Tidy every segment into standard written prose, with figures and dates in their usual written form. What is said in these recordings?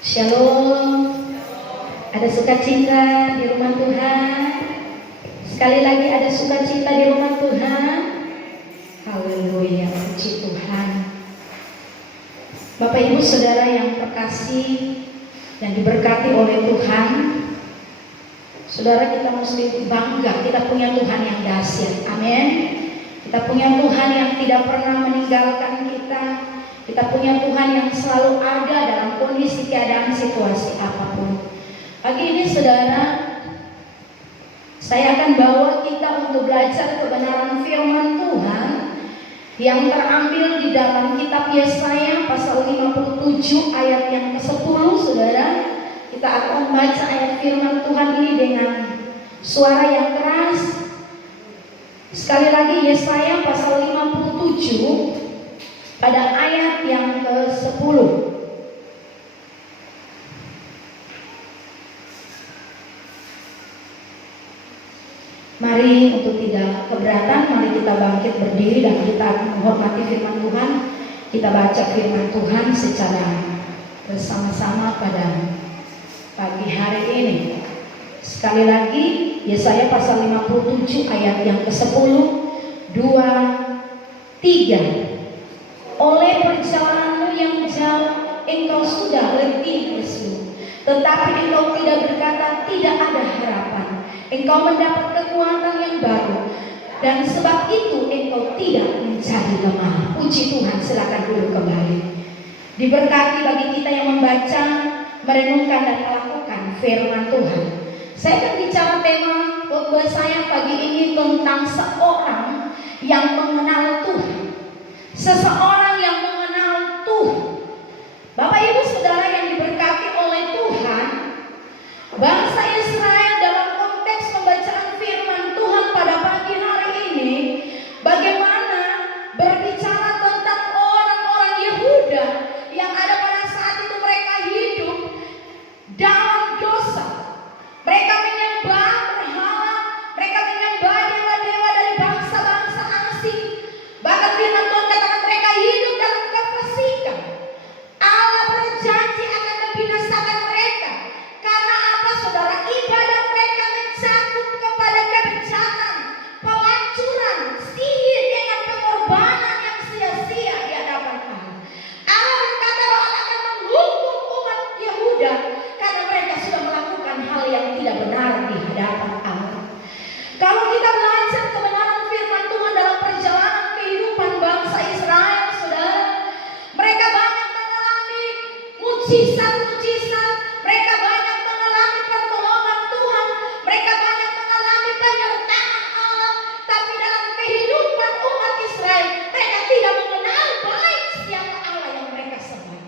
Shalom. Ada sukacita di rumah Tuhan. Sekali lagi ada sukacita di rumah Tuhan. Haleluya, puji Tuhan. Bapak Ibu Saudara yang terkasih dan diberkati oleh Tuhan, saudara, kita mesti bangga, kita punya Tuhan yang dahsyat. Amin. Kita punya Tuhan yang tidak pernah meninggalkan kita. Kita punya Tuhan yang selalu ada dalam kondisi keadaan situasi apapun. Pagi ini saudara, saya akan bawa kita untuk belajar kebenaran firman Tuhan yang terambil di dalam kitab Yesaya pasal 57 ayat yang ke-10. Saudara, kita akan baca ayat firman Tuhan ini dengan suara yang keras. Sekali lagi, Yesaya pasal 57 pada ayat yang ke-10. Mari untuk tidak keberatan, mari kita bangkit berdiri dan kita menghormati firman Tuhan. Kita baca firman Tuhan secara bersama-sama pada pagi hari ini. Sekali lagi, Yesaya pasal 57 ayat yang ke-10, 2, 3. Oleh perjalananmu yang jauh, engkau sudah letih lesu, tetapi engkau tidak berkata tidak ada harapan. Engkau mendapat kekuatan yang baru, dan sebab itu engkau tidak menjadi lemah. Puji Tuhan, silakan duduk kembali. Diberkati bagi kita yang membaca, merenungkan dan melakukan firman Tuhan. Saya akan bicara tema khotbah saya pagi ini tentang seorang yang mengenal Tuhan. Seseorang yang mengenal Tuhan. Bapak Ibu Saudara yang diberkati oleh Tuhan, bangsa Israel dalam konteks pembacaan firman Tuhan pada pagi hari ini, bagaimana berbicara tentang orang-orang Yehuda yang ada pada saat itu mereka hidup dalam dosa. Mereka menyembah berhala, mereka menyembah dewa-dewa dari bangsa-bangsa asing. Bahkan firman Tuhan katakan mereka hidup dalam kefasikan. Allah berjanji akan membinasakan mereka. Karena apa saudara? Ibadah mereka mencakup kepada kebejatan, pelancuran, sihir dengan pengorbanan yang sia-sia di hadapan Allah. Allah berkata bahwa Allah akan menghukum umat Yehuda karena mereka sudah melakukan hal yang tidak benar di hadapan Allah. Kalau kita belajar kebenaran firman Tuhan dalam perjalanan kehidupan bangsa Israel, saudara, mereka banyak mengalami mujizat-mujizat, mereka banyak mengalami pertolongan Tuhan, mereka banyak mengalami penyertaan Allah. Tapi dalam kehidupan umat Israel, mereka tidak mengenal baik siapa Allah yang mereka sembah.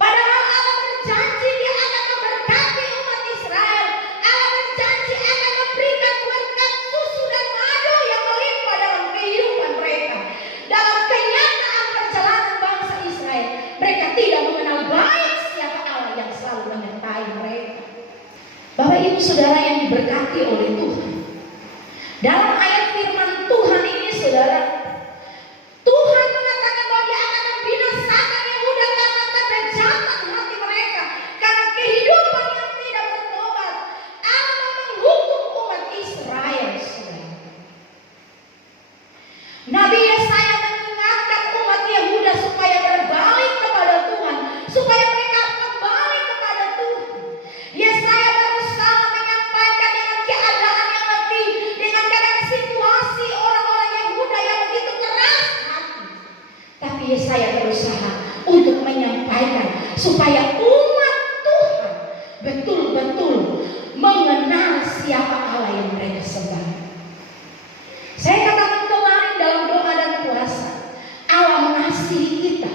Padahal Allah berjanji Dia akan memberkati umat Israel. Allah berjanji akan memberikan berkat susu dan madu yang melimpah dalam kehidupan mereka. Dalam kenyataan perjalanan bangsa Israel, mereka tidak mengenal baik siapa Allah yang selalu menyertai mereka. Bapak Ibu Saudara yang diberkati oleh Tuhan, dalam ayat firman Tuhan ini saudara, Tuhan mengatakan bahwa Dia akan membinasakan Yehuda karena kebejatan hati mereka, karena kehidupan yang tidak bertobat. Allah menghukum umat Israel, saudara. Nabi Yesaya mengingatkan umat Yehuda supaya berbalik kepada Tuhan, supaya mereka kembali kepada Tuhan. Yesaya berusaha menyampaikan dengan keadaan yang letih, dengan keadaan situasi orang-orang Yehuda yang begitu keras hati. Tapi Yesaya berusaha untuk menyampaikan supaya umat Tuhan betul-betul mengenal siapa Allah yang mereka sembah. Saya katakan kemarin dalam doa dan puasa, Allah mengasihi kita,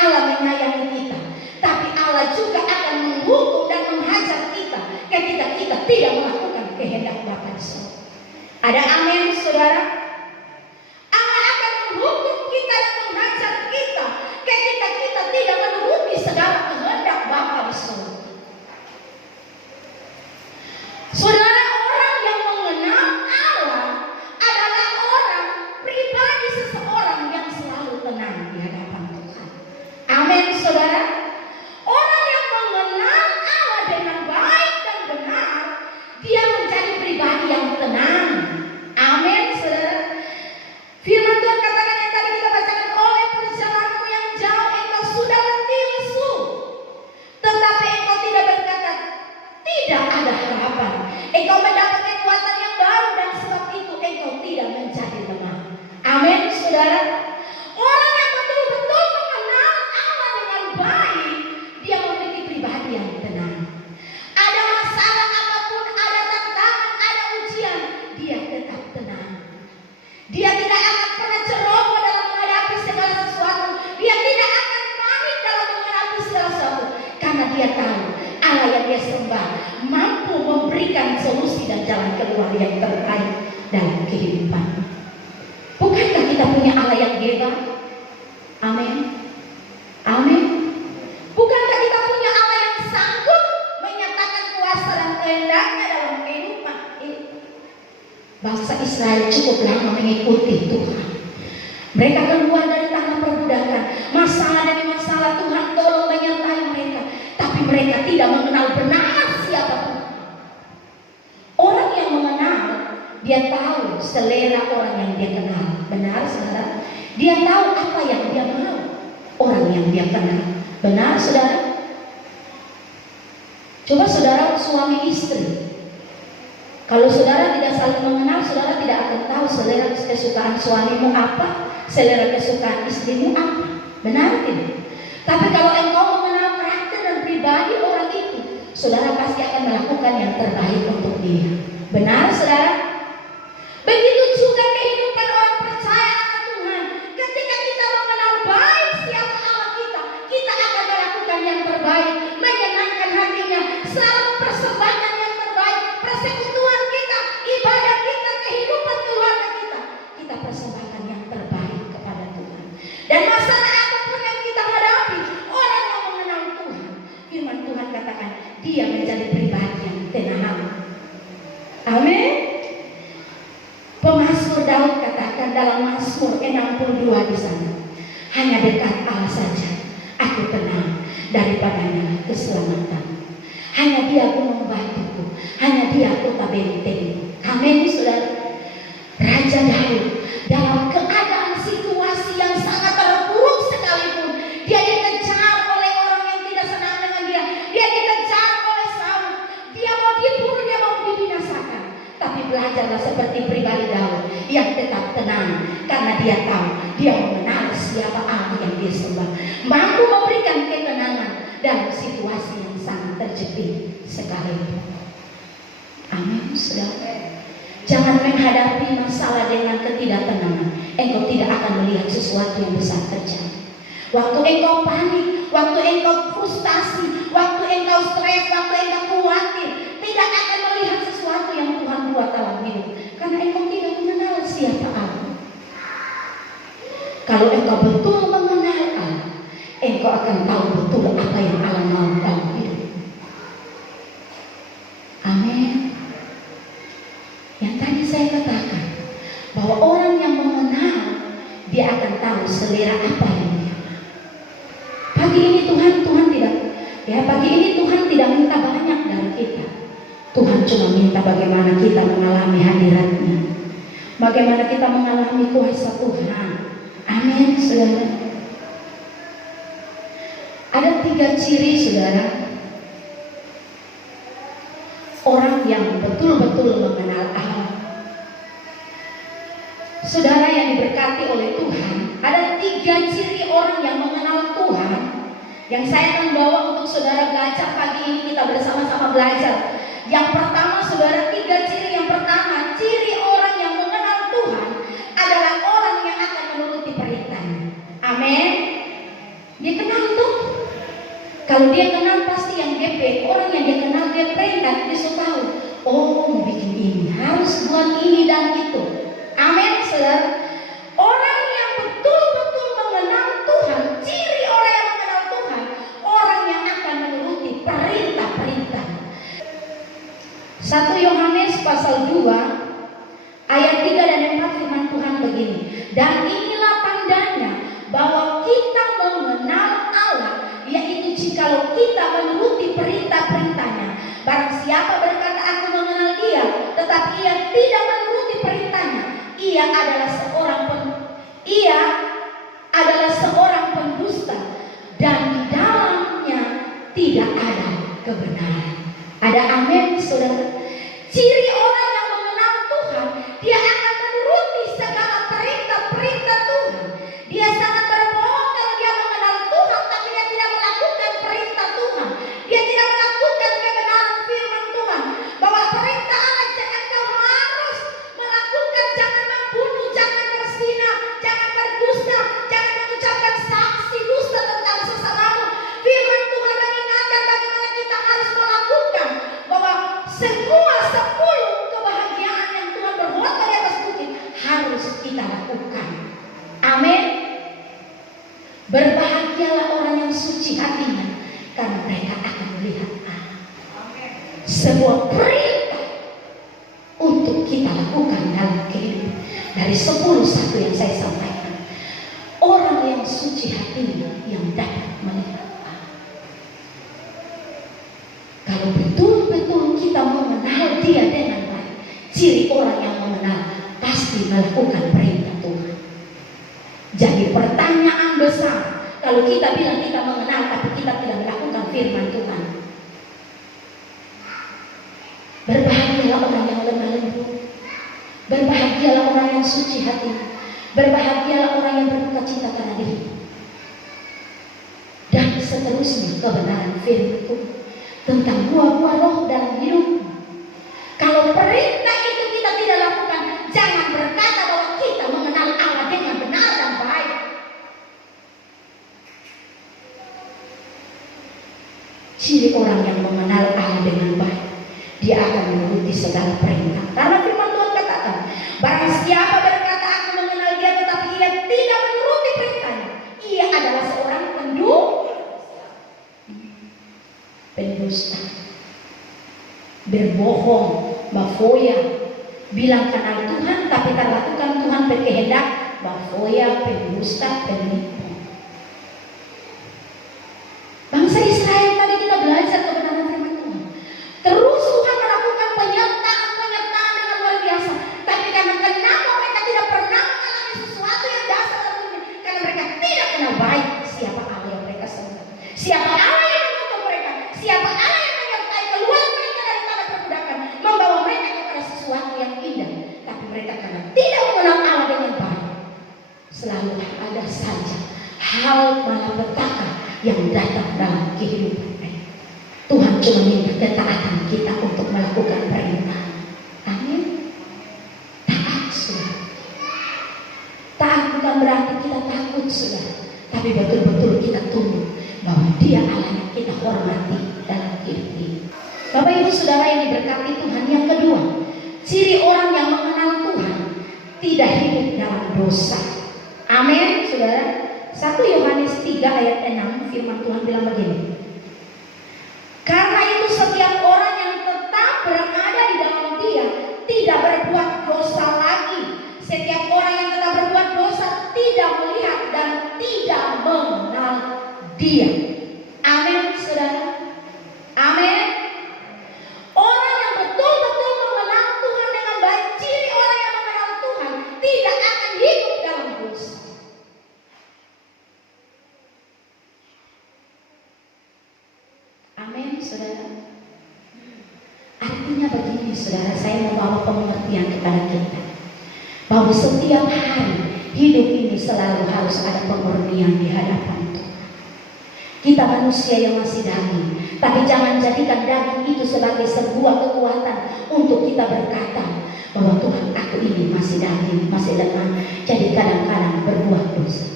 Allah menyayangi kita, tapi Allah juga akan menghukum dan menghajar kita ketika kita tidak melakukan kehendak Bapa di surga. Ada amin, saudara? Allah akan menghukum kita dan menghajar kita ketika kita tidak menuruti segala kehendak Bapa di surga. Saudara, orang yang mengenal Allah adalah orang pribadi, seseorang yang selalu tenang di hadapan Tuhan. Amin. jalan keluar yang terbaik dalam kehidupan. Bukankah kita punya Allah yang hebat? Amin. Amin. Bukankah kita punya Allah yang sanggup menyatakan kuasa dan kehendaknya dalam kehidupan ini? Bangsa Israel cukup lama mengikuti Tuhan. Mereka keluar dari tanah perbudakan. Masalah demi masalah Tuhan tolong menyertai mereka. Tapi mereka tidak mengenal benar siapa Tuhan. Orang yang mengenal, dia tahu selera orang yang dia kenal. Benar saudara? Dia tahu apa yang dia mau. Orang yang dia kenal. Benar saudara? Coba saudara suami istri. Kalau saudara tidak saling mengenal, saudara tidak akan tahu selera kesukaan suamimu apa, selera kesukaan istrimu apa. Benar tidak? Tapi kalau engkau mengenal karakter dan pribadi orang itu, saudara pasti akan melakukan yang terbaik untuk dia. Benar saudara? Begitu juga kehidupan orang percaya akan Tuhan. Ketika kita mengenal baik siapa Allah kita, kita akan melakukan yang terbaik, menyenangkan hatinya, selalu persembahkan yang terbaik, persekutuan kita, ibadah kita, kehidupan keluarga kita, kita persembahkan yang terbaik kepada Tuhan. Dan masalah apapun yang kita hadapi, orang yang mengenal Tuhan, firman Tuhan katakan dia menjadi pribadi yang tenang. Amin. Pemazmur Daud katakan dalam Mazmur 62 di sana, hanya dekat Allah saja aku tenang, daripadanya keselamatan. Hanya dia gunung batuku, hanya dia kota benteng. Amin saudara. Raja Daud dalam keadaan situasi yang sangat terpuruk sekalipun, dia dikejar oleh orang yang tidak senang dengan dia. Dia dikejar oleh Saul. Dia mau dibunuh, dia mau dibinasakan. Tapi belajarlah seperti pribadi Daud yang tetap tenang, karena dia tahu, dia mengenal siapa Allah yang dia sembah, mampu memberikan ketenangan dalam situasi yang sangat terjepit sekalipun. Amin saudara. Jangan menghadapi masalah dengan ketidaktenangan. Engkau tidak akan melihat sesuatu yang besar terjadi. Waktu engkau panik, waktu engkau frustasi, waktu engkau stres, waktu engkau khawatir, tidak akan melihat sesuatu yang Tuhan buat dalam hidup, karena engkau tidak mengenal siapa Allah. Kalau engkau betul mengenal Allah, engkau akan tahu betul apa yang Allah mau dalam hidup. Amin. Yang tadi saya katakan bahwa orang yang mengenal, dia akan tahu selera apa yang dia mau. Pagi ini pagi ini Tuhan tidak minta banyak dari kita. Tuhan cuma minta bagaimana kita mengalami hadirat-Nya, bagaimana kita mengalami kuasa Tuhan. Amin saudara. Ada 3 ciri saudara, orang yang betul-betul mengenal Allah. Saudara yang diberkati oleh Tuhan, ada 3 ciri orang yang mengenal Tuhan yang saya akan bawa untuk saudara belajar pagi ini. Kita bersama-sama belajar. Yang pertama saudara, 3 ciri. Yang pertama, ciri orang yang mengenal Tuhan adalah orang yang akan menuruti perintahnya. Amin. Dia kenal tuh. Kalau dia kenal pasti yang DP, orang yang dia kenal dia perintah, dia suka tahu. Oh, mau bikin ini, harus buat ini dan itu. Amin saudara. Orang yang betul-betul mengenal Tuhan, ciri orang yang mengenal Tuhan, orang yang akan menuruti perintah-perintah. 1 Yohanes pasal 2 ayat 3 dan 4 firman Tuhan begini. Dan inilah tandanya bahwa kita mengenal Allah, yaitu jikalau kita menuruti perintah-perintahnya. Barang siapa berkata aku mengenal Dia, tetapi ia tidak menuruti perintahnya, ia adalah seorang pendusta, dan di dalamnya tidak ada kebenaran. Ada amin saudara. Ciri orang yang mengenal Tuhan, dia akan menuruti segala perintah-perintah Tuhan. Dia sangat berbohong kalau dia mengenal Tuhan tapi dia tidak melakukan perintah Tuhan. Dia tidak melakukan kebenaran firman Tuhan, bahwa perintah Allah, jangan kau harus melakukan, jangan membunuh, jangan berzina, jangan berdusta, jangan mengucapkan saksi dusta tentang sesamamu. Firman Tuhan mengingatkan bagaimana kita harus melakukan, bahwa semua 10 Berbahagialah orang yang suci hatinya, karena mereka akan melihat Allah. Sebuah perintah untuk kita lakukan dalam kehidupan. Dari 10 yang saya sampaikan, orang yang suci hatinya yang dapat melihat Allah. Kalau betul-betul kita mengenal Dia dengan baik, ciri orang yang mengenal pasti melakukan perintah Tuhan. Jadi pertanyaan besar, kalau kita bilang kita mengenal tapi kita tidak melakukan firman Tuhan. Berbahagialah orang yang lemah lembut, berbahagialah orang yang suci hati, berbahagialah orang yang berduka cita karena diri. Dan seterusnya kebenaran firman Tuhan tentang buah-buah roh dalam hidup. Kalau perintah itu kita tidak lakukan, jangan berkata bahwa kita mengenal Allah dengan benar dan baik. Ciri orang yang mengenal Allah dengan baik, dia akan menuruti segala perintah. Karena firman Tuhan katakan, barang siapa berkata aku mengenal Dia tetapi ia tidak menuruti perintahnya, ia adalah seorang pendusta, berbohong, bafoya, bilang kenal Tuhan tapi tak lakukan Tuhan berkehendak, bafoya, pendusta, penipu. Bangsa Israel tadi kita belajar kebenaran firman Tuhan. Terus Tuhan melakukan penyertaan dengan luar biasa. Tapi karena kenapa mereka tidak pernah mengalami sesuatu yang dasar dalam hidup, karena mereka tidak kenal baik siapa Allah yang mereka sembah, siapa Allah yang menuntun mereka, siapa Allah yang menyertai keluar mereka dari tanah perbudakan, membawa mereka kepada sesuatu yang indah. Tapi mereka karena tidak mengenal Allah dengan baik, selalu ada saja hal malapetaka yang datang dalam kehidupan mereka. Tuhan cuma minta ketaatan kita untuk melakukan perintah. Amin. Taat, saudara. Taat bukan berarti kita takut, saudara, tapi betul-betul kita tunduk bahwa Dia Allah yang kita hormati dalam hidup ini. Bapak Ibu Saudara yang diberkati Tuhan, yang kedua, ciri orang yang mengenal Tuhan tidak hidup dalam dosa. Amin, saudara. 1 Yohanes 3 ayat 6 firman Tuhan bilang begini. Karena itu setiap orang yang tetap berada di dalam Dia tidak berbuat dosa lagi. Setiap orang yang tetap berbuat dosa tidak melihat dan tidak mengenal Dia. Amin, saudara. Amin. Orang yang betul-betul mengenal Tuhan dengan baik, ciri orang yang mengenal Tuhan tidak akan hidup dalam dosa. Amin, saudara. Artinya begini, saudara, saya membawa pengertian kepada kita bahwa setiap hari hidup ini selalu harus ada pemurnian di hadapan Tuhan. Kita manusia yang masih daging, tapi jangan jadikan daging itu sebagai sebuah kekuatan untuk kita berkata bahwa Tuhan, aku ini masih daging, masih lemah, jadi kadang-kadang berbuat dosa.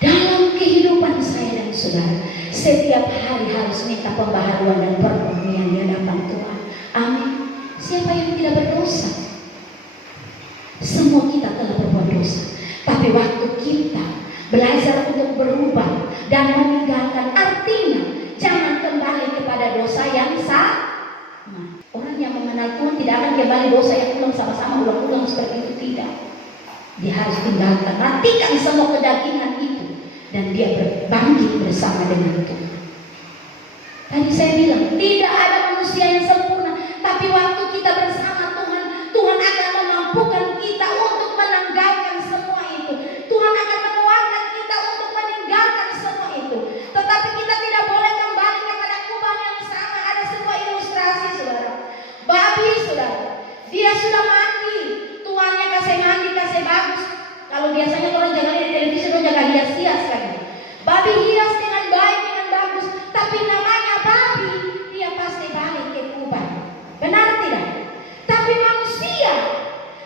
Dalam kehidupan saya dan saudara, setiap hari harus minta pembaharuan dan pemurnian di hadapan Tuhan. Amin. Siapa yang tidak berdosa? Semua kita telah berbuat dosa. Tapi waktu kita belajar untuk berubah dan meninggalkan, artinya jangan kembali kepada dosa yang sama. Orang yang mengenal Tuhan tidak akan kembali dosa yang ulang sama-sama ulang-ulang seperti itu, tidak. Dia harus tinggalkan, matikan semua kedagingan itu, dan dia berbangkit bersama dengan Tuhan. Tadi saya bilang tidak ada manusia yang sempurna, tapi waktu kita bersama Tuhan, Tuhan akan memampukan kita untuk menanggalkan semua itu. Tuhan akan menguatkan kita untuk meninggalkan semua itu. Tetapi kita tidak boleh kembali kepada kubah yang sama. Ada sebuah ilustrasi, saudara. Babi, saudara, dia sudah mandi, tuannya kasih mandi, kasih bagus. Kalau biasanya orang jaga di televisi, orang jaga hias-hias kan. Babi hias dengan baik, dengan bagus, tapi namanya babi, dia pasti balik ke kubah. Benar tidak? Tapi manusia,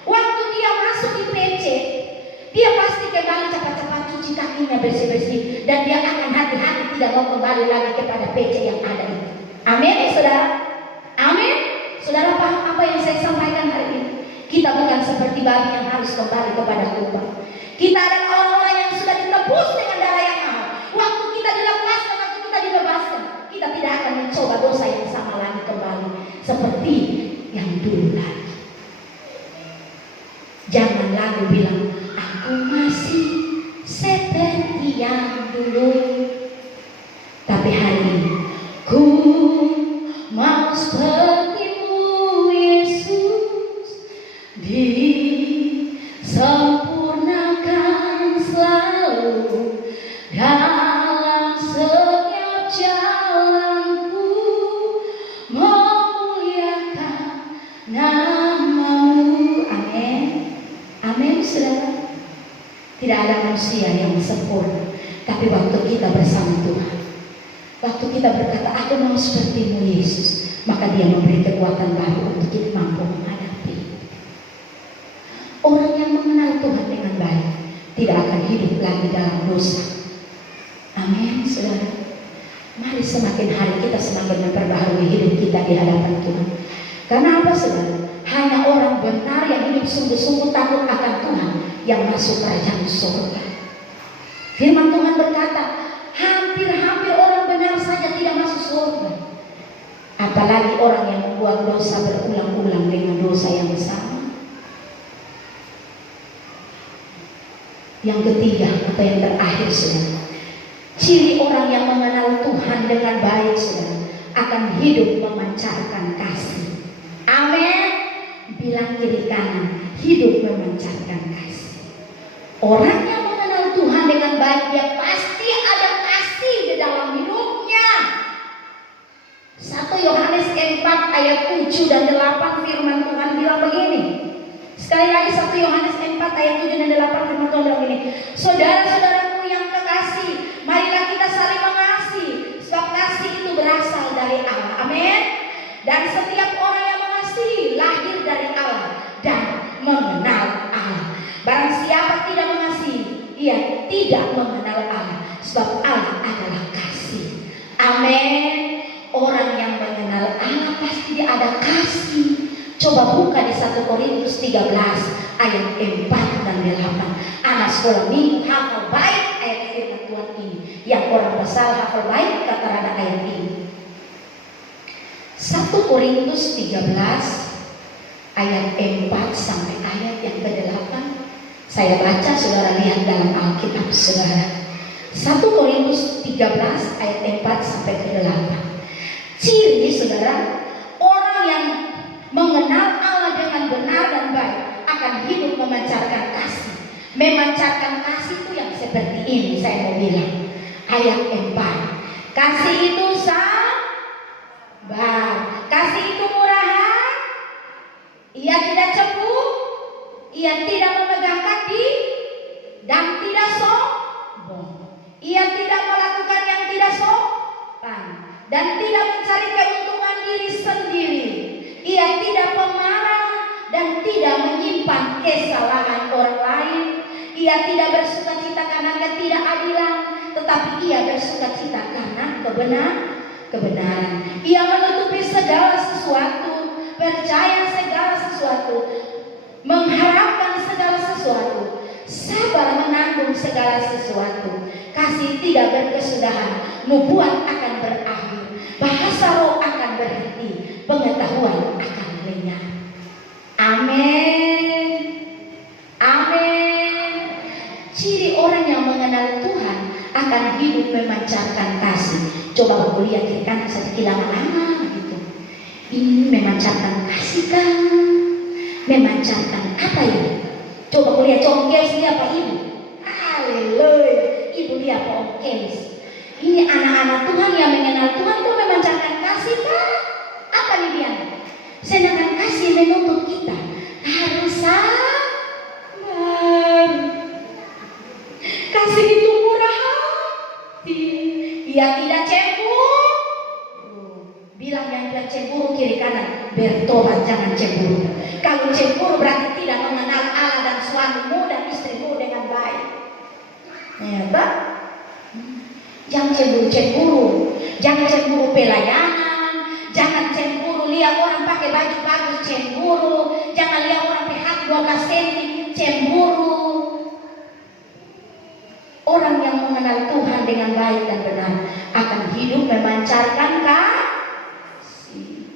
waktu dia masuk di PC, dia pasti kembali cepat-cepat cuci kakinya bersih-bersih, dan dia akan hati-hati tidak mau kembali lagi kepada PC yang ada itu. Amin, saudara. Amin. Saudara paham apa yang saya sampaikan hari ini? Kita bukan seperti babi yang harus kembali kepada kubah. Kita adalah orang-orang yang sudah ditebus dengan darah yang mahal. yang dulu. Tapi hari ini ku mau seperti-Mu Yesus, disempurnakan selalu dalam setiap jalanku, memuliakan nama-Mu. Amin. Amin, saudara. Tidak ada manusia yang sempurna, tapi waktu kita bersama Tuhan, waktu kita berkata, aku mau seperti-Mu Yesus, maka Dia memberi kekuatan baru untuk kita mampu menghadapi. Orang yang mengenal Tuhan dengan baik tidak akan hidup lagi dalam dosa. Amin, saudara. Mari semakin hari kita semakin memperbaharui hidup kita di hadapan Tuhan. Karena apa, saudara? Hanya orang benar yang hidup sungguh-sungguh takut akan Tuhan yang masuk kerajaan surga. Firman Tuhan berkata, hampir-hampir orang benar saja tidak masuk surga. Apalagi orang yang membuat dosa berulang-ulang dengan dosa yang sama. Yang ketiga atau yang terakhir, saudara, ciri orang yang mengenal Tuhan dengan baik, saudara, akan hidup memancarkan kasih. Amin. Bilang kiri kanan, hidup memancarkan kasih. Orang yang mengenal Tuhan dengan baik, dia pasti ada kasih di dalam hidupnya. 1 Yohanes 4 ayat 7 dan 8 firman Tuhan bilang begini. Sekali lagi 1 Yohanes 4 ayat 7 dan 8 firman Tuhan bilang begini. Saudara-saudaraku yang kekasih, marilah kita saling mengasihi, sebab kasih itu berasal dari Allah. Amin. Dan setiap orang yang mengasihi lahir dari Allah dan mengenal Allah. Barang siapa tidak mengasihi, ia tidak mengenal Allah, sebab Allah adalah kasih. Amin. Orang yang mengenal Allah pasti dia ada kasih. Coba buka di 1 Korintus 13 ayat 4 dan 8. Anak sekolah minggu hafal baik ayat firman Tuhan ini. Yang orang besar hafal baik kata-kata ayat ini. 1 Korintus 13 ayat 4 sampai ayat yang ke-8. Saya baca, saudara lihat dalam Alkitab, saudara. 1 Korintus 13 ayat 4 sampai ke-8. Ciri, saudara, orang yang mengenal Allah dengan benar dan baik akan hidup memancarkan kasih. Memancarkan kasih itu yang seperti ini, saya mau bilang. Ayat 4. Kasih itu sabar, kasih itu murahan, ia tidak cemburu, ia tidak memegang kaki dan tidak sombong, ia tidak melakukan yang tidak sopan dan tidak mencari keuntungan diri sendiri, ia tidak pemarah dan tidak menyimpan kesalahan orang lain, ia tidak bersukacita karena ketidakadilan, tetapi ia bersukacita karena kebenaran. Ia menutupi segala sesuatu, percaya segala sesuatu, mengharapkan segala sesuatu, sabar menanggung segala sesuatu, kasih tidak berkesudahan, nubuat akan berakhir, bahasa roh akan berhenti, pengetahuan akan lenyap. Amin. Amin. Ciri orang yang mengenal Tuhan akan hidup memancarkan kasih. Coba aku lihat kan sedikit lama-lama gitu. Ini memancarkan kasih kan? Memancarkan apa ini? Coba aku lihat congkes dia apa ibu? Haleluya. Ibu dia apa congkes? Ini anak-anak Tuhan yang mengenal Tuhan itu memancarkan kasih kan? Apa nih dia? Sedangkan kasih menuntut kita harus sabar. Kasih itu murah hati. Ia tidak cemburu. Bilang yang tidak cemburu kiri kanan, bertobat, jangan cemburu. Kalau cemburu berarti tidak mengenal Allah dan suamimu dan istrimu dengan baik. Ya, tak? Jangan cemburu. Jangan cemburu pelayanan. Jangan cemburu lihat orang pakai baju bagus, cemburu. Jangan lihat orang pihak 12 cm, cemburu. Orang yang mengenal Tuhan dengan baik dan benar akan hidup memancarkan kasih.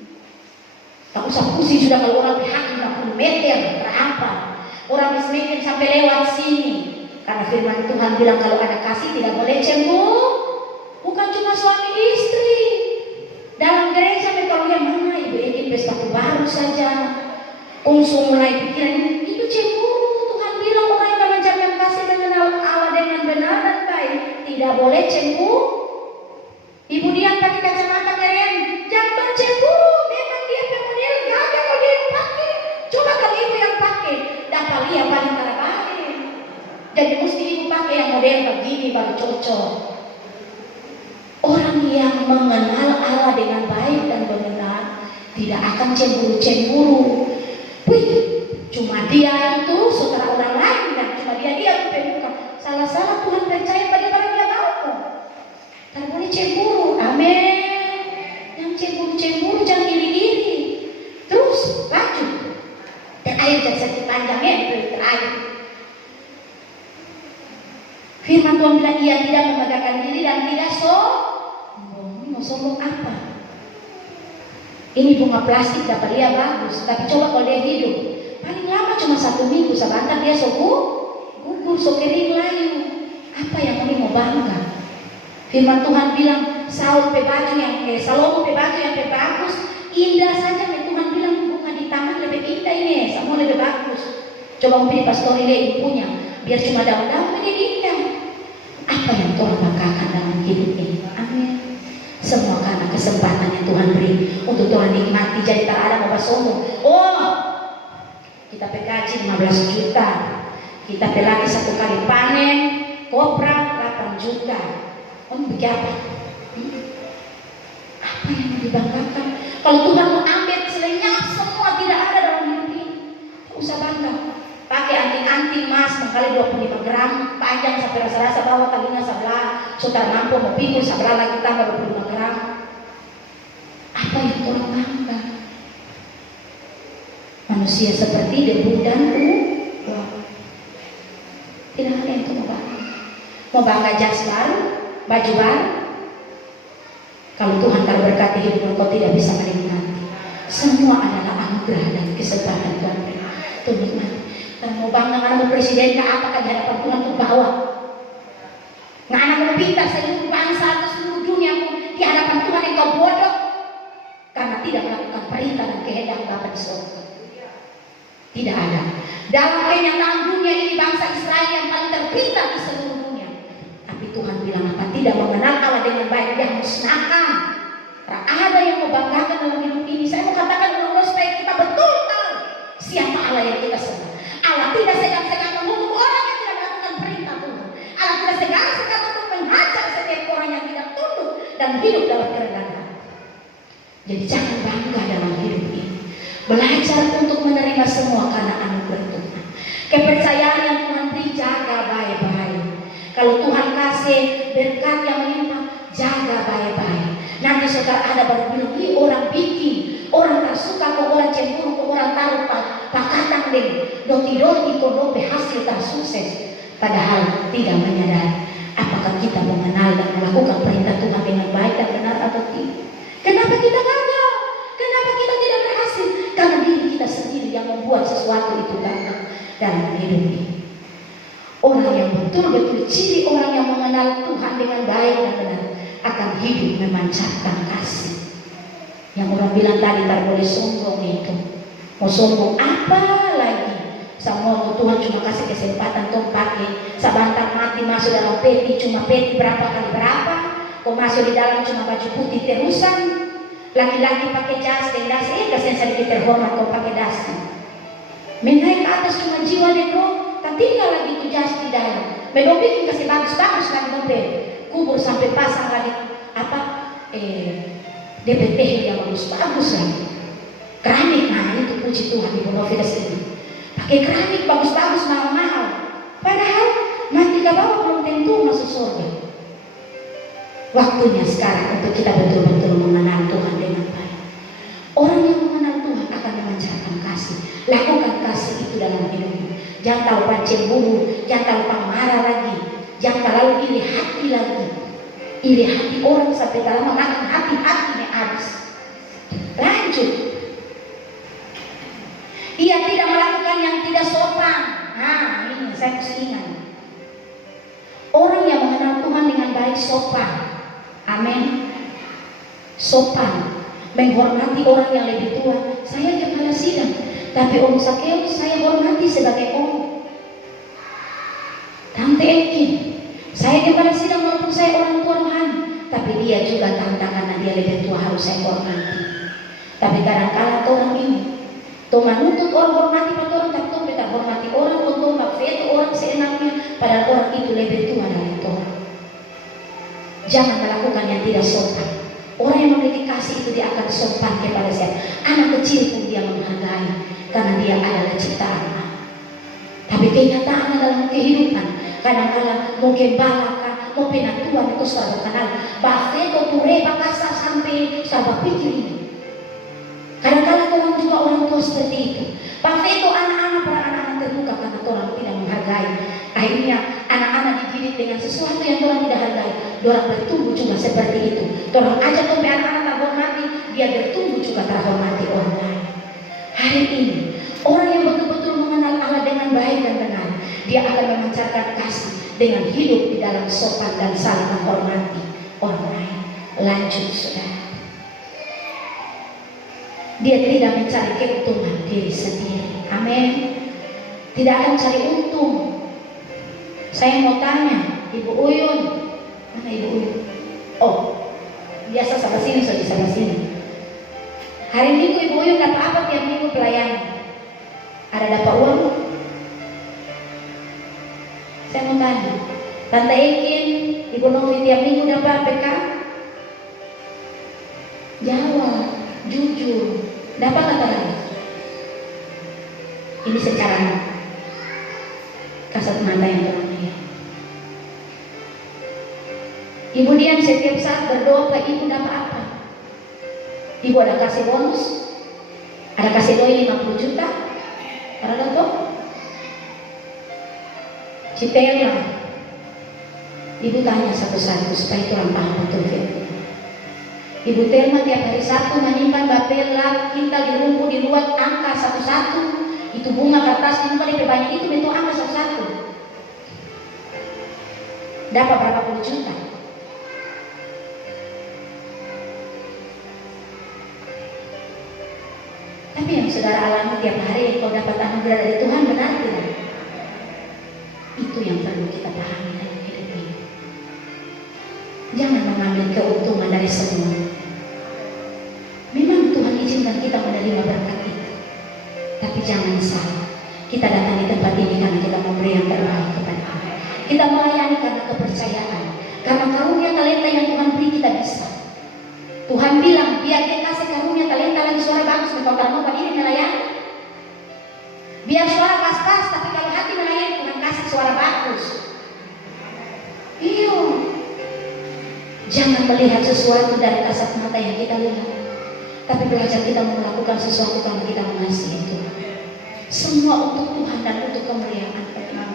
Tak usah pusing sudah kalau orang pihak 50 meter berapa. Orang meter sampai lewat sini. Karena firman Tuhan bilang kalau ada kasih tidak boleh cemburu. Bukan cuma suami istri. Dalam gereja kalau dia mana ibu ingin pesta baru saja, langsung mulai pikiran itu cemburu. Tuhan bilang orang yang mengajarkan kasih dan mengenal Allah dengan benar dan baik tidak boleh cemburu. Ibu dia pakai kacamata keren, jangan cemburu. Memang dia pemodel gagah kalau dia yang pakai. Coba kalau ibu yang pakai, dapat lihat paling terbaik. Jadi mesti ibu pakai yang model begini baru cocok. Orang yang mengenal Allah dengan baik dan benar tidak akan cemburu-cemburu. Wih, cuma dia itu saudara orang lain dan cuma dia itu pemuka. Salah-salah Tuhan percaya bagaimana dia mau. Tak boleh cemburu. Amin. Yang cemburu-cemburu jangan iri-iri. Terus lanjut. Terakhir dan sedikit panjangnya terakhir. Firman Tuhan bilang ia tidak memegahkan diri dan tidak sombong. Mau sombong apa? Ini bunga plastik dapat dia bagus, tapi coba kalau dia hidup, paling lama cuma 1 minggu, sebentar dia gugur, kering layu. Apa yang mau bangga? Firman Tuhan bilang Salomo pe baju yang bagus, indah saja. Tuhan bilang bunga di tangan lebih indah ini, semua lebih bagus. Coba pilih pastor ini punya, biar cuma daun-daun ini indah. Apa yang Tuhan banggakan dalam hidup ini? Amin. Semua karena kesempatan yang Tuhan beri untuk Tuhan nikmati. Jadi tak ada mau sombong. Oh, kita gaji 15 juta, kita lagi 1 kali panen, kopra 8 juta. Oh, begitu. Apa yang mau dibanggakan? Kalau Tuhan mau ambil selenyap semua tidak ada dalam hidup ini, tak usah bangga. Pakai anting-anting emas mengkali 25 gram, panjang sampai rasa-rasa bawah talinya sebelah, saudara mampu mau pikul sebelah lagi tambah 25 gram. Apa yang Tuhan bangga? Manusia seperti debu dan uang. Tidak ada yang mau bangga. Mau bangga jas baru, baju baru. Kalau Tuhan tak berkati hidupmu, kau tidak bisa menikmati. Semua adalah anugerah dan kesempatan Tuhan beri. Tuh nikmati. Dan mau bangga anak presiden ke apa di hadapan Tuhan untuk bawa. Nggak anak mau pintar seluruh bangsa atau seluruh dunia di hadapan Tuhan yang kau bodoh karena tidak melakukan perintah dan kehendak Bapa di surga. Tidak ada. Dalam kenyataan dunia ini bangsa Israel yang paling terpintar di seluruh dunia. Tapi Tuhan bilang apa? Tidak mengenal Allah dengan baik, dia musnahkan. Tak ada yang mau banggakan dalam hidup ini. Saya mau katakan Allah supaya kita betul tahu siapa Allah yang kita sembah. Allah tidak segan-segan menghukum orang yang tidak melakukan perintah Tuhan. Allah tidak segan-segan untuk menghajar setiap orang yang tidak tunduk dan hidup dalam kerendahan. Jadi jangan bangga dalam hidup ini. Belajar untuk menerima semua karena anugerah Tuhan. Kepercayaan yang Tuhan beri jaga baik-baik. Kalau Tuhan kasih berkat yang melimpah, jaga baik-baik. Nanti saudara ada baru bilang, ini orang bikin, orang tak suka kok, orang cemburu kok, orang taruh pakatan deh, doti-doti kok berhasil tak sukses. Padahal tidak menyadari apakah kita mengenal dan melakukan perintah Tuhan dengan baik dan benar atau tidak. Kenapa kita gagal? Kenapa kita tidak berhasil? Karena diri kita sendiri yang membuat sesuatu itu gagal dalam hidup ini. Orang yang betul-betul ciri orang yang mengenal Tuhan dengan baik dan benar akan hidup memancarkan kasih. Yang orang bilang tadi tak boleh sombong itu. Mau sombong apa lagi? Semua Tuhan cuma kasih kesempatan tuh pakai. Sebentar mati masuk dalam peti, cuma peti berapa kali berapa. Kau masuk di dalam cuma baju putih terusan. Laki-laki pakai jas dan dasi, kasihan sedikit terhormat kau pakai dasi. Menaik ke atas cuma jiwa negro, tak tinggal lagi itu jas di dalam. Mereka bikin kasih bagus-bagus lagi mobil. Kubur sampai pasang lagi apa DPT yang bagus-bagus lagi. Keramik, nah itu puji Tuhan Ibu Novida sini. Pakai keramik bagus-bagus mahal-mahal. Padahal mati ke bawah belum tentu masuk surga. Waktunya sekarang untuk kita betul-betul mengenal Tuhan dengan baik. Orang yang mengenal Tuhan akan memancarkan kasih. Lakukan kasih itu dalam hidupmu. Jangan terlalu cemburu, jangan terlalu marah lagi. Jangan terlalu iri hati lagi. Iri hati orang sampai dalam memakan hati-hatinya habis. Lanjut. Ia tidak melakukan yang tidak sopan. Nah ini saya mesti ingat. Orang yang mengenal Tuhan dengan baik sopan. Amin. Sopan, menghormati orang yang lebih tua. Saya kepala sidang, tapi Om Sakeus saya hormati sebagai Om. Tante Eki, saya kepala sidang walaupun saya orang tua rohani, tapi dia juga tante karena dia lebih tua harus saya hormati. Tapi kadang-kadang orang ini tuh menuntut orang hormati pada orang, tapi tuh kita hormati orang untuk memfeto orang seenaknya, padahal orang itu lebih tua dari orang. Jangan melakukan yang tidak sopan. Orang yang memiliki kasih itu dia akan sopan kepada saya. Anak kecil pun dia menghargai karena dia adalah ciptaan Allah. Tapi kenyataannya dalam kehidupan kadang-kadang mau gembala kah, mau penatuan itu selalu kenal. Bahkan itu reba kasar sampai sahabat pikir ini. Kadang-kadang orang juga orang tua seperti itu. Bahkan itu anak-anak para anak-anak terluka karena orang tidak menghargai. Akhirnya anak-anak dididik dengan sesuatu yang orang tidak hargai. Orang bertumbuh juga seperti itu. Orang ajak sampai anak-anak terhormati, dia bertumbuh juga terhormati orang lain. Hari ini orang yang betul-betul mengenal Allah dengan baik dan benar, dia akan memancarkan kasih dengan hidup di dalam sopan dan saling menghormati orang lain. Lanjut saudara. Dia tidak mencari keuntungan diri sendiri. Amin. Tidak akan cari untung. Saya mau tanya, Ibu Uyun, mana Ibu Uyun? Oh, biasa sama sini, so di sana sini. Hari Minggu Ibu Uyun dapat apa tiap minggu pelayanan? Ada dapat uang? Saya mau tanya, Tante Ekin, Ibu Novi tiap minggu dapat PK? Jawab, jujur, dapat kata lagi? Ini secara kasat mata yang terang. Ibu Dian setiap saat berdoa, Ibu dapat apa? Ibu ada kasih bonus? Ada kasih doi 50 juta? Ada dapat? Citella, Ibu tanya satu-satu supaya itu orang paham betul ya. Ibu Telma tiap hari Sabtu menyimpan bapela kita di rumput di luar angka satu-satu. Itu bunga kertas bunga lebih banyak itu bentuk angka satu-satu. Dapat berapa puluh juta? Tapi yang saudara alami tiap hari kalau dapat anugerah dari Tuhan benar tidak? Itu yang perlu kita pahami dalam hidup ini. Jangan mengambil keuntungan dari semua. Memang Tuhan izinkan kita menerima berkat itu, tapi jangan salah. Kita datang di tempat ini karena kita memberi yang terbaik kepada Allah. Kita melayani karena kepercayaan, karena karunia talenta yang Tuhan beri kita bisa. Tuhan bilang biar dia kasih karunia talenta lagi suara bagus, kalau kamu ini melayani. Biar suara pas-pas, tapi kalau hati melayani Tuhan kasih suara bagus. Iya. Jangan melihat sesuatu dari kasat mata yang kita lihat, tapi belajar kita melakukan sesuatu karena kita mengasihi Tuhan. Semua untuk Tuhan dan untuk kemuliaan Tuhan.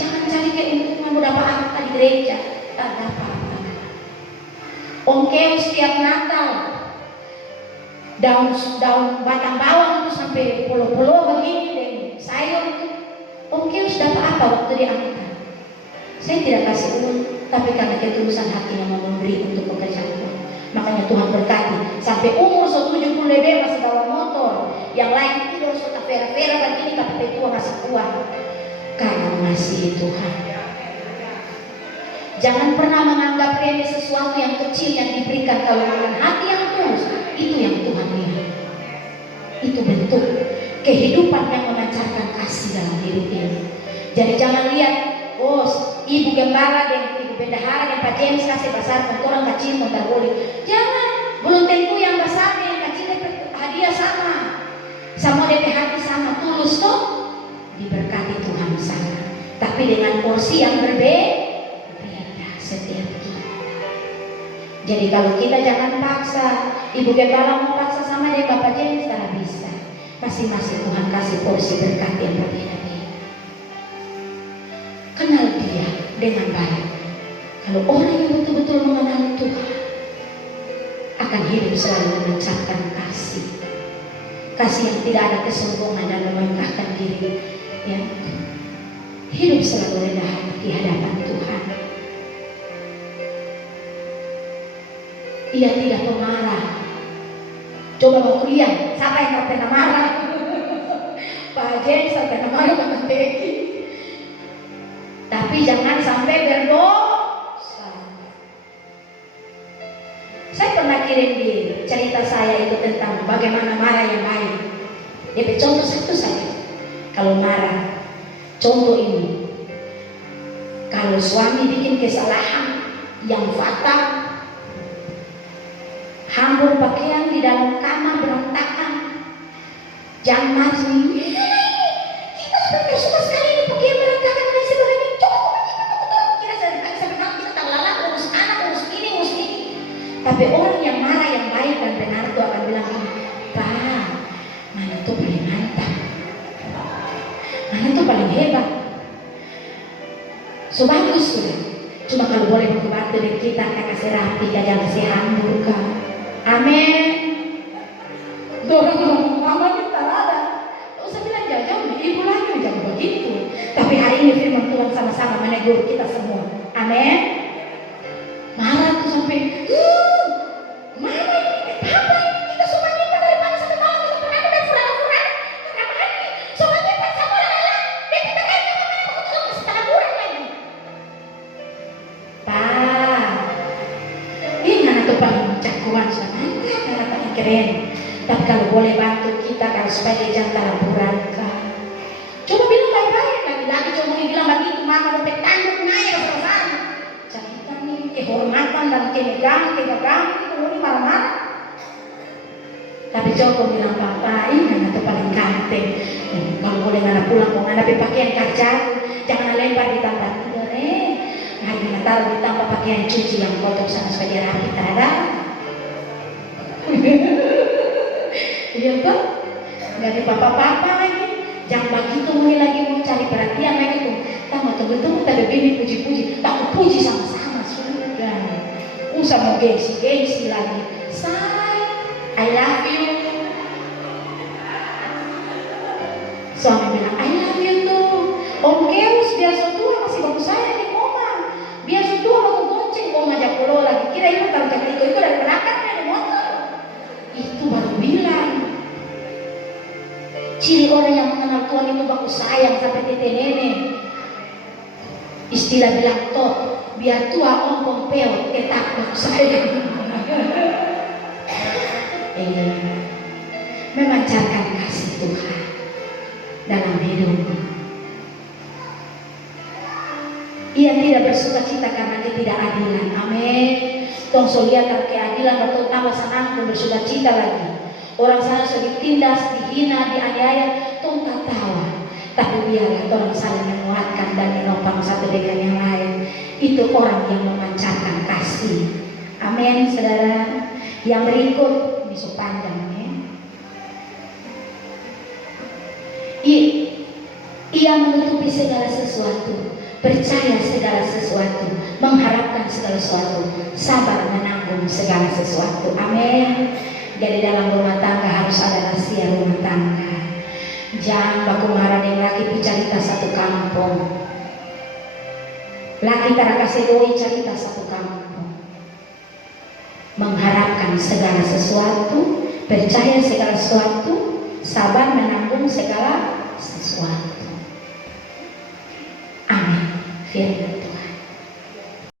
Jangan cari keuntungan udah apa di gereja, tak ada apa-apa. Om Keus setiap Natal daun batang bawang itu sampai puluh-puluh begini deh sayur itu. Om Keus dapat apa waktu diangkat? Saya tidak kasih uang, tapi karena ketulusan hati yang mau memberi untuk pekerjaan Tuhan. Makanya Tuhan berkati sampai umur 70 lebih masih bawa motor, yang lain tidur suka vera-vera begini tapi tua masih kuat karena mengasihi Tuhan. Jangan pernah menganggap remeh sesuatu yang kecil yang diberikan, kalau dengan hati yang tulus itu yang Tuhan lihat. Itu bentuk kehidupan yang memancarkan kasih dalam hidup ini. Jadi jangan lihat, oh ibu gembala dan ibu bendahara dan Pak James kasih besar orang kecil mau boleh. Jangan, belum tentu yang besar dan yang kecil hadiah sama. Sama DP hati sama, tulus toh diberkati Tuhan sana. Tapi dengan porsi yang berbeda setiap kita. Jadi kalau kita jangan paksa, ibu gembala mau paksa sama dia Bapak James tidak bisa. Masing-masing Tuhan kasih porsi berkat yang berbeda-beda. Kenal dia dengan baik. Kalau orang yang betul-betul mengenal Tuhan akan hidup selalu memancarkan kasih. Kasih yang tidak ada kesombongan dan memegahkan diri. Ya. Hidup selalu rendah hati di hadapan Tuhan. Ia tidak pemarah. Coba mau kuliah, siapa yang gak pernah marah? Pak Jen sampai marah sama Teki. Tapi jangan sampai berdosa. Saya pernah kirim di cerita saya itu tentang bagaimana marah yang baik. Dia contoh satu saja. Kalau marah, contoh ini. Kalau suami bikin kesalahan yang fatal, hambur pakaian di dalam kamar berantakan, jangan marah ini. Kita sudah suka sekali ini pakaian berantakan dan sebagainya. Coba kita sampai kita tak lelah urus anak, urus ini, urus ini. Tapi orang yang marah yang baik dan benar itu akan bilang ini, Pak, mana tuh paling mantap, mana tuh paling hebat. So bagus sudah. Cuma kalau boleh membantu dari kita kasih rapi, jangan kasih hambur kan. Amin. Dorong mama kita ada. Tak usah bilang jauh-jauh, ibu lagi jangan begitu. Tapi hari ini firman Tuhan sama-sama menegur kita semua. Amin. Marah tuh sampai, mana ini, apa ini, kita semua nyimpan dari pagi sampai malam kita berada dan pura-pura. Kenapa ini? Semua nyimpan sama lala. Dan kita kayaknya mana aku tuh masih tanah kurang lagi. Pak, ini anak tuh paling cakuan sama anak paling keren. Tapi kalau boleh bantu kita kalau supaya dia jangan talaburan kan. Coba bilang baik-baik, lagi-lagi cuma bilang begitu mama mau petanduk naik sama-sama. Cerita nih kehormatan dan kemegahan itu ini marah-marah. Tapi coba bilang papa, ini anak tuh paling ganteng. Kalau boleh anak pulang mau anak pakaian kerja, jangan lempar di tempat tidur Hari taruh di tempat pakaian cuci yang kotor sama supaya dia rapi ada. Iya kan? Gak ada papa-papa lagi. Jangan begitu mulai lagi mau cari perhatian lagi tuh. Tak mau tunggu-tunggu tak bebek puji-puji. Tak puji sama-sama sudah. Usah mau gengsi-gengsi lagi. Say, I love you. Suami bilang I love you tuh. Om Keus biasa tua masih bagus saya nih oma. Biasa tua mau gonceng oma aja pulau lagi. Kira ibu tahu cakap itu dari belakangnya di motor. Itu baru bilang. Ciri orang yang mengenal Tuhan itu bagus sayang sampai titik nenek. Istilah bilang toh, biar tua om Pompeo tetap bagus sayang. Memancarkan kasih Tuhan dalam hidup. Ia tidak bersuka cita karena ketidakadilan. Amin. Tong so lihat keadilan atau tambah senang dan bersuka cita lagi. Orang sana sudah ditindas, dihina, dianiaya, tong ketawa. Tapi biarlah orang saling menguatkan dan menopang satu dengan yang lain. Itu orang yang memancarkan kasih. Amin, saudara. Yang berikut besok panjang ya. Ia menutupi segala sesuatu, percaya segala sesuatu, mengharapkan segala sesuatu, sabar menanggung segala sesuatu. Amin. Jadi dalam rumah tangga harus ada rahasia rumah tangga. Jangan baku marah yang laki cerita satu kampung. Laki cara kasih doi cerita satu kampung. Mengharapkan segala sesuatu, percaya segala sesuatu, sabar menanggung segala sesuatu. Amin. Firman.